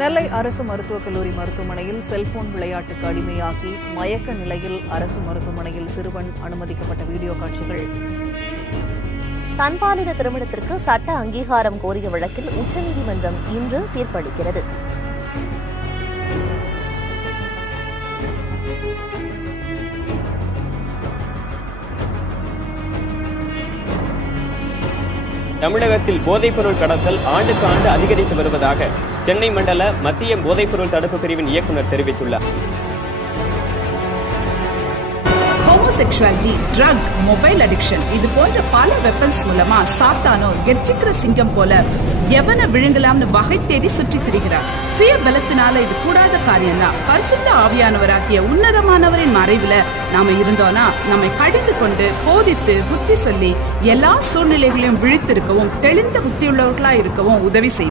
நெல்லை அரசு மருத்துவக் கல்லூரி மருத்துவமனையில் செல்போன் விளையாட்டுக்கு அடிமையாகி மயக்க நிலையில் அரசு மருத்துவமனையில் சிறுவன் அனுமதிக்கப்பட்ட வீடியோ காட்சிகள். தன்பாலின திருமணத்திற்கு சட்ட அங்கீகாரம் கோரிய வழக்கில் உச்சநீதிமன்றம் இன்று தீர்ப்பளிக்கிறது. தமிழகத்தில் போதைப்பொருள் கடத்தல் ஆண்டுக்கு ஆண்டு அதிகரித்து வருவதாக சென்னை மண்டல மத்திய போதைப்பொருள் தடுப்பு பிரிவின் இயக்குநர் தெரிவித்துள்ளார். ஹோமோசெக்சுவாலிட்டி, ட்ரக், மொபைல் அடிக்ஷன் இது போன்ற பல வெப்பன்ஸ் மூலமா சாத்தானோ கெர்ச்சிக்கிற சிங்கம் போல எவனை விழுங்கலாம்னு வகை தேடி சுற்றி திரிகிறார். சுய பலத்தினால இது கூடாத காரியம் தான். பரிசுத்த ஆவியானவராகிய உன்னதமானவரின் மறைவுல நாம இருந்தோம்னா நம்மை கடிந்து கொண்டு போதித்து புத்தி சொல்லி எல்லா சூழ்நிலைகளையும் விழித்திருக்கவும் தெளிந்த புத்தியுள்ளவர்களா இருக்கவும் உதவி செய்யும்.